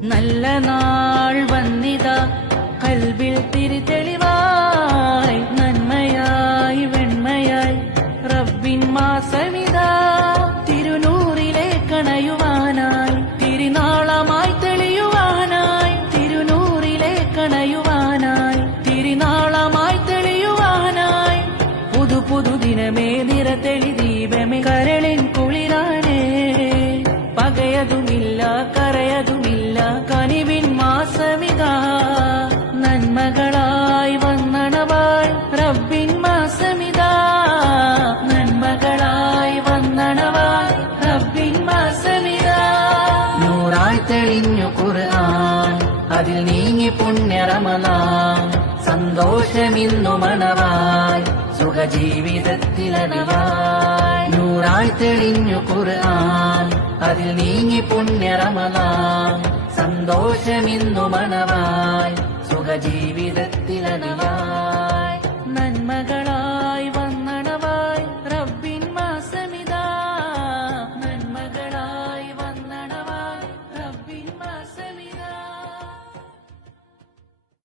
നല്ല നാൾ വന്നിതാ കൽബിൽ തിരിതെളിവായി നന്മയായി വെണ്മയായി റബ്ബിൻ മാസമിതാ തിരുനൂറിലെ കണയുവാനായി തിരുനാളമായി തെളിയുവാനായി തിരുനൂറിലെ കണയുവാനായി തിരുനാളമായി തെളിയുവാനായി പുതു പുതു ദിനമേ നിറതെളി ദീപമേ കരളിൻ കുളിരാനേ പകയതുമില്ല കരയതുമില്ല കനിവിൻ മാസമിതാ നന്മകളായി വന്നണവായി റബ്ബിൻ മാസമിതാ നന്മകളായി വന്നണവായി റബ്ബിൻ മാസമിതാ നൂറായി തെളിഞ്ഞു ഖുർആൻ അതിൽ നീങ്ങി പുണ്യ റമളാൻ സന്തോഷമിന്നു മണവായി സുഖജീവിതത്തിലറിയായി നൂറായി തെളിഞ്ഞു ഖുർആൻ അതിൽ നീങ്ങി പുണ്യ റമളാൻ സന്തോഷമിന്നു മണവായി സുഖജീവിതത്തിൽ